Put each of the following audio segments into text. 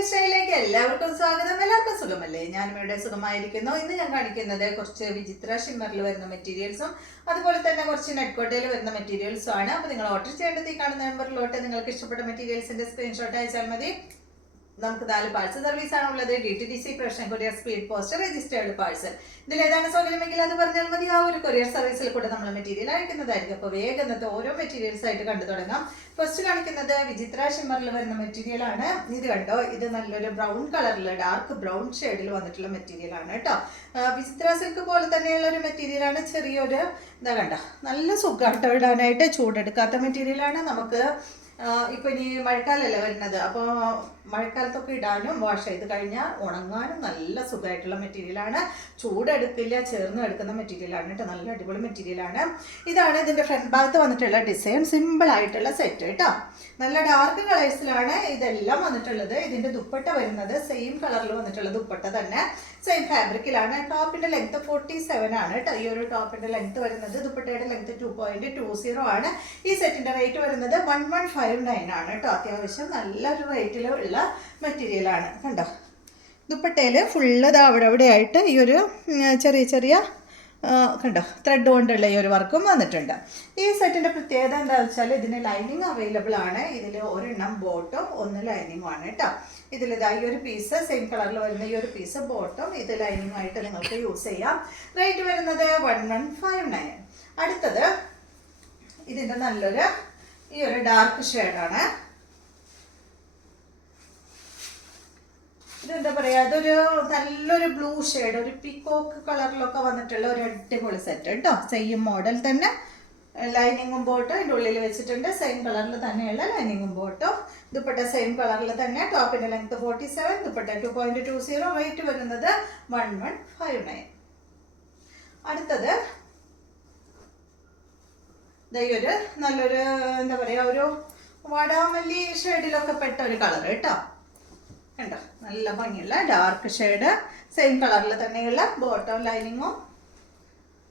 Life സ്റ്റൈലിലേക്ക് എല്ലാവർക്കും സ്വാഗതം. എല്ലാവർക്കും സുഖമല്ലേ? ഞാനും ഇവിടെ സുഖമായിരിക്കുന്നു. ഇന്ന് ഞാൻ കാണിക്കുന്നത് കുറച്ച് വിചിത്ര ഷിമ്മറിൽ വരുന്ന മെറ്റീരിയൽസും അതുപോലെ തന്നെ കുറച്ച് നെറ്റ്കോട്ടയിൽ വരുന്ന മെറ്റീരിയൽസും ആണ്. അപ്പോൾ നിങ്ങൾ ഓർഡർ ചെയ്യേണ്ടത് ഈ കാണുന്ന നമ്പറിലോട്ട് നിങ്ങൾക്ക് ഇഷ്ടപ്പെട്ട മെറ്റീരിയൽസിന്റെ സ്ക്രീൻഷോട്ട് അയച്ചാൽ മതി. നമുക്ക് 4 പാഴ്സൽ സർവീസ് ആണ് ഉള്ളത്. DTDC, professional courier, speed post, registered parcel. ഇതിൽ ഏതാണ് സൗകര്യമെങ്കിൽ അത് പറഞ്ഞാൽ മതി. ആ ഒരു കൊറിയർ സർവീസിൽ കൂടെ നമ്മൾ മെറ്റീരിയൽ അയക്കുന്നതായിരിക്കും. അപ്പോൾ വേഗം ഇന്നത്തെ ഓരോ മെറ്റീരിയൽസ് ആയിട്ട് കണ്ടു തുടങ്ങാം. ഫസ്റ്റ് കാണിക്കുന്നത് വിചിത്ര ഷിമ്മറിൽ വരുന്ന മെറ്റീരിയൽ ആണ്. ഇത് കണ്ടോ, ഇത് നല്ലൊരു ബ്രൗൺ കളറിൽ ഡാർക്ക് ബ്രൗൺ ഷെയ്ഡിൽ വന്നിട്ടുള്ള മെറ്റീരിയൽ ആണ് കേട്ടോ. വിചിത്ര സിൽക്ക് പോലെ തന്നെയുള്ള ഒരു മെറ്റീരിയൽ ആണ്. ചെറിയൊരു ഇതാ കണ്ട, നല്ല സുഖമായിട്ട് ഇടാനായിട്ട്, ചൂടെടുക്കാത്ത മെറ്റീരിയൽ ആണ്. നമുക്ക് ഇപ്പൊ ഇനി മഴക്കാലല്ലേ വരുന്നത്, അപ്പോൾ മഴക്കാലത്തൊക്കെ ഇടാനും വാഷ് ചെയ്ത് കഴിഞ്ഞാൽ ഉണങ്ങാനും നല്ല സുഖമായിട്ടുള്ള മെറ്റീരിയലാണ്. ചൂടെടുക്കില്ല, ചേർന്ന് എടുക്കുന്ന മെറ്റീരിയലാണ് കേട്ടോ. നല്ല അടിപൊളി മെറ്റീരിയലാണ്. ഇതാണ് ഇതിന്റെ ഫ്രണ്ട് ഭാഗത്ത് വന്നിട്ടുള്ള ഡിസൈൻ. സിമ്പിൾ ആയിട്ടുള്ള സെറ്റ് കേട്ടോ. നല്ല ഡാർക്ക് കളേഴ്സിലാണ് ഇതെല്ലാം വന്നിട്ടുള്ളത്. ഇതിന്റെ ദുപ്പട്ട വരുന്നത് സെയിം കളറിൽ വന്നിട്ടുള്ള ദുപ്പട്ട തന്നെ, സെയിം ഫാബ്രിക്കിലാണ്. ടോപ്പിന്റെ ലെങ്ത് 47 ആണ് കേട്ടോ. ഈ ഒരു ടോപ്പിന്റെ ലെങ്ത് വരുന്നത്, ദുപ്പട്ടയുടെ ലെങ്ത് 2.20 ആണ്. ഈ സെറ്റിന്റെ റേറ്റ് വരുന്നത് 1159 ആണ് കേട്ടോ. അത്യാവശ്യം നല്ലൊരു റേറ്റിൽ ഉള്ള മെറ്റീരിയൽ ആണ്. കണ്ടോ, ദുപ്പട്ടയിൽ ഫുള്ള് അവിടെ ആയിട്ട് ഈ ഒരു ചെറിയ ചെറിയ കണ്ടോ ത്രെഡ് കൊണ്ടുള്ള ഈ ഒരു വർക്കും വന്നിട്ടുണ്ട്. ഈ സെറ്റിന്റെ പ്രത്യേകത എന്താണെന്ന് വെച്ചാൽ ഇതിന് ലൈനിങ് അവൈലബിൾ ആണ്. ഇതിൽ ഒരെണ്ണം ബോട്ടും ഒന്ന് ലൈനിങ്ങും ആണ് കേട്ടോ. ഇതിൽ ഇതാ ഈ ഒരു പീസ് സെയിം കളറിൽ വരുന്ന ഈ ഒരു പീസ് ബോട്ടും ഇത് ലൈനിങ് ആയിട്ട് നിങ്ങൾക്ക് യൂസ് ചെയ്യാം. റേറ്റ് വരുന്നത് 1159. അടുത്തത് ഇതിന്റെ നല്ലൊരു ഈ ഒരു ഡാർക്ക് ഷെയ്ഡാണ്. ഇതെന്താ പറയുക, അതൊരു നല്ലൊരു ബ്ലൂ ഷെയ്ഡ്, ഒരു പീകോക്ക് കളറിലൊക്കെ വന്നിട്ടുള്ള ഒരു അടിപൊളി സെറ്റ് കേട്ടോ. സെയിം മോഡൽ തന്നെ ലൈനിങ്ങും ബോട്ടും ഇതിൻ്റെ ഉള്ളിൽ വെച്ചിട്ടുണ്ട്. സെയിം കളറിൽ തന്നെയുള്ള ലൈനിങ്ങും ബോട്ടും. ദുപ്പട്ട സെയിം കളറിൽ തന്നെ. ടോപ്പിന്റെ ലെങ്ത് 47, ദുപ്പട്ട 2.20. റേറ്റ് വരുന്നത് 1159. അടുത്തത് ഒരു നല്ലൊരു എന്താ പറയുക, ഒരു വാടാമല്ലി ഷെയ്ഡിലൊക്കെ പെട്ട ഒരു കളർ കേട്ടോ. കണ്ടോ, നല്ല ഭംഗിയുള്ള ഡാർക്ക് ഷെയ്ഡ്, സെയിം കളറിൽ തന്നെയുള്ള ബോട്ടം ലൈനിങ്ങും.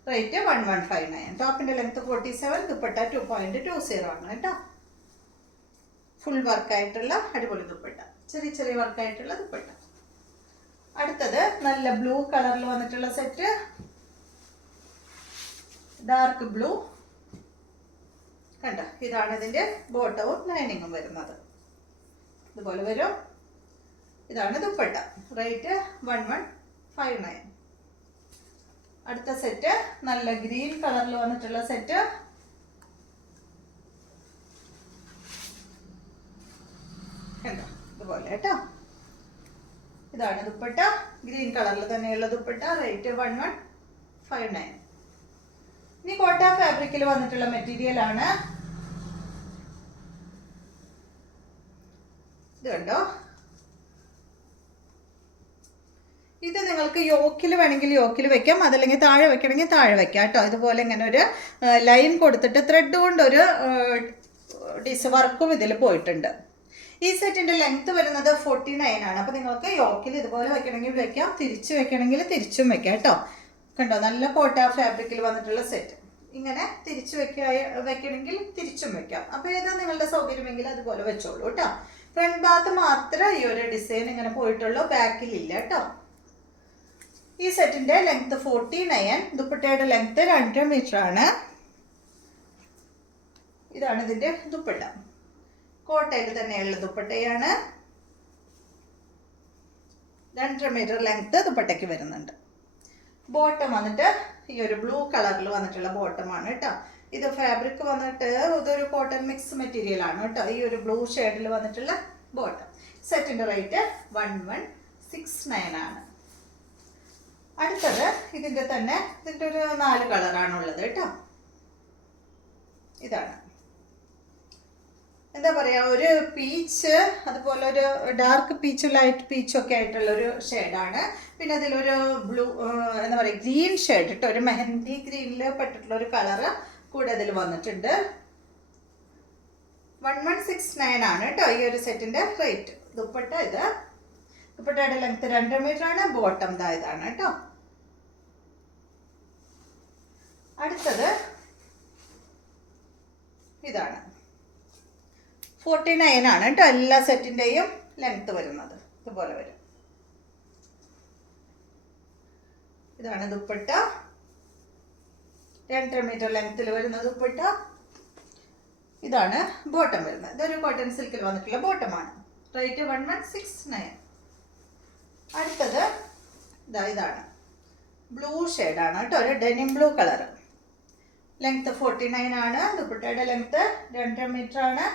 റേറ്റ് 1159. ടോപ്പിന്റെ ലെങ്ത് 47, ദുപ്പട്ട 2.20 ആണ് കേട്ടോ. ഫുൾ വർക്കായിട്ടുള്ള അടിപൊളി ദുപ്പട്ട, ചെറിയ ചെറിയ വർക്കായിട്ടുള്ള ദുപ്പട്ട. അടുത്തത് നല്ല ബ്ലൂ കളറിൽ വന്നിട്ടുള്ള സെറ്റ്, ഡാർക്ക് ബ്ലൂ. കണ്ടോ, ഇതാണ് ഇതിന്റെ ബോട്ടവും ലൈനിങ്ങും വരുന്നത്. ഇതുപോലെ വരും. ഇതാണ് ദുപ്പട്ട. റേറ്റ് 1159. അടുത്ത സെറ്റ് നല്ല ഗ്രീൻ കളറിൽ വന്നിട്ടുള്ള സെറ്റ്. കണ്ടോ, ഇതുപോലെ കേട്ടോ. ഇതാണ് ദുപ്പട്ട, ഗ്രീൻ കളറിൽ തന്നെയുള്ള ദുപ്പട്ട. റേറ്റ് 1159. ഇനി കോട്ട ഫാബ്രിക്കിൽ വന്നിട്ടുള്ള മെറ്റീരിയൽ ആണ്. ഇത് കണ്ടോ, ഇത് നിങ്ങൾക്ക് യോക്കിൽ വേണമെങ്കിൽ യോക്കിൽ വെക്കാം, അതല്ലെങ്കിൽ താഴെ വെക്കണമെങ്കിൽ താഴെ വെക്കാം കേട്ടോ. ഇതുപോലെ ഇങ്ങനെ ഒരു ലൈൻ കൊടുത്തിട്ട് ത്രെഡ് കൊണ്ട് ഒരു ഡിസ് വർക്കും ഇതിൽ പോയിട്ടുണ്ട്. ഈ സെറ്റിന്റെ ലെങ്ത് വരുന്നത് 49 ആണ്. അപ്പോൾ നിങ്ങൾക്ക് യോക്കിൽ ഇതുപോലെ വെക്കണമെങ്കിൽ വെക്കാം, തിരിച്ചു വെക്കണമെങ്കിൽ തിരിച്ചും വെക്കാം കേട്ടോ. കണ്ടോ, നല്ല കോട്ട ഫാബ്രിക്കിൽ വന്നിട്ടുള്ള സെറ്റ്. ഇങ്ങനെ തിരിച്ചു വെക്കണമെങ്കിൽ തിരിച്ചും വെക്കാം. അപ്പോൾ ഏതാ നിങ്ങളുടെ സൗകര്യമെങ്കിൽ അതുപോലെ വെച്ചോളൂ കേട്ടോ. ഫ്രണ്ട് ഭാഗത്ത് മാത്രമേ ഈ ഒരു ഡിസൈൻ ഇങ്ങനെ പോയിട്ടുള്ളൂ, ബാക്കിലില്ല കേട്ടോ. ഈ സെറ്റിന്റെ ലെങ്ത് 49, ദുപ്പട്ടയുടെ ലെങ്ത് 2 മീറ്റർ ആണ്. ഇതാണ് ഇതിന്റെ ദുപ്പട്ട. കോട്ടയിൽ തന്നെയുള്ള ദുപ്പട്ടയാണ്. 2 മീറ്റർ ലെങ്ത് ദുപ്പട്ടയ്ക്ക് വരുന്നുണ്ട്. ബോട്ടം വന്നിട്ട് ഈ ഒരു ബ്ലൂ കളറിൽ വന്നിട്ടുള്ള ബോട്ടമാണ് കേട്ടോ. ഇത് ഫാബ്രിക് വന്നിട്ട് ഇതൊരു കോട്ടൺ മിക്സ് മെറ്റീരിയൽ ആണ് കേട്ടോ. ഈ ഒരു ബ്ലൂ ഷെയ്ഡിൽ വന്നിട്ടുള്ള ബോട്ടം. സെറ്റിന്റെ റേറ്റ് 1169 ആണ്. അടുത്തത് ഇതിന്റെ തന്നെ ഇതിന്റെ ഒരു 4 കളറാണ് ഉള്ളത് കേട്ടോ. ഇതാണ് എന്താ പറയാ, ഒരു പീച്ച്, അതുപോലെ ഒരു ഡാർക്ക് പീച്ച്, ലൈറ്റ് പീച്ച് ഒക്കെ ആയിട്ടുള്ള ഒരു ഷെയ്ഡാണ്. പിന്നെ അതിലൊരു ബ്ലൂ എന്താ പറയുക, ഗ്രീൻ ഷെയ്ഡ് കേട്ടോ, ഒരു മെഹന്തി ഗ്രീനിൽ പെട്ടിട്ടുള്ള ഒരു കളറ് കൂടെ അതിൽ വന്നിട്ടുണ്ട്. 1169 ആണ് കേട്ടോ ഈ ഒരു സെറ്റിന്റെ റേറ്റ്. ദുപ്പട്ട ഇത്, ദുപ്പട്ടയുടെ ലെങ്ത് 2 മീറ്റർ ആണ്. ബോട്ടം ഇതാണ് കേട്ടോ. അടുത്തത് ഇതാണ് 49 ആണ് കേട്ടോ എല്ലാ സെറ്റിൻ്റെയും ലെങ്ത് വരുന്നത്. ഇതുപോലെ വരും. ഇതാണ് ദുപ്പട്ട. 2.5 മീറ്റർ ലെങ്ത്തിൽ വരുന്ന ദുപ്പട്ട. ഇതാണ് ബോട്ടം വരുന്നത്. ഇതൊരു കോട്ടൺ സിൽക്കിൽ വന്നിട്ടുള്ള ബോട്ടമാണ്. റേറ്റ് 1169. അടുത്തത് ഇതാണ് ബ്ലൂ ഷെയ്ഡാണ് കേട്ടോ, ഒരു ഡെനിം ബ്ലൂ കളർ. ലെങ്ത് 49 ആണ്. ദുപ്പട്ടയുടെ ലെങ്ത് 2.5 മീറ്റർ ആണ്.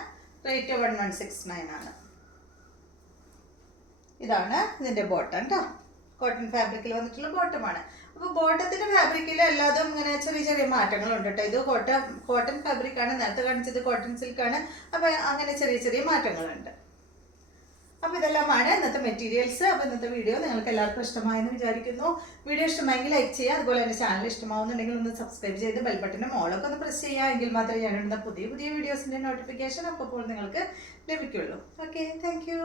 റേറ്റ് 1169 ആണ്. ഇതാണ് ഇതിൻ്റെ ബോട്ടം കേട്ടോ. കോട്ടൺ ഫാബ്രിക്കിൽ വന്നിട്ടുള്ള ബോട്ടമാണ്. അപ്പോൾ ബോട്ടത്തിൻ്റെ ഫാബ്രിക്കിൽ എല്ലാതും ഇങ്ങനെ ചെറിയ ചെറിയ മാറ്റങ്ങളുണ്ട് കേട്ടോ. ഇത് കോട്ടൺ ഫാബ്രിക്കാണ്, നേരത്തെ കാണിച്ചത് കോട്ടൺ സിൽക്കാണ്. അപ്പോൾ അങ്ങനെ ചെറിയ ചെറിയ മാറ്റങ്ങളുണ്ട്. അപ്പോൾ ഇതെല്ലാമാണ് ഇന്നത്തെ മെറ്റീരിയൽസ്. അപ്പോൾ ഇന്നത്തെ വീഡിയോ നിങ്ങൾക്ക് എല്ലാവർക്കും ഇഷ്ടമായെന്ന് വിചാരിക്കുന്നു. വീഡിയോ ഇഷ്ടമായെങ്കിൽ ലൈക്ക് ചെയ്യുക. അതുപോലെ എൻ്റെ ചാനൽ ഇഷ്ടമാവുന്നുണ്ടെങ്കിൽ ഒന്ന് സബ്സ്ക്രൈബ് ചെയ്ത് ബെൽ ബട്ടൻ്റെ മോളൊക്കെ ഒന്ന് പ്രസ് ചെയ്യുക. എങ്കിൽ മാത്രമേ ഞാനിടുന്ന പുതിയ വീഡിയോസിൻ്റെ നോട്ടിഫിക്കേഷൻ അപ്പോൾ നിങ്ങൾക്ക് ലഭിക്കുള്ളൂ. Okay, thank you.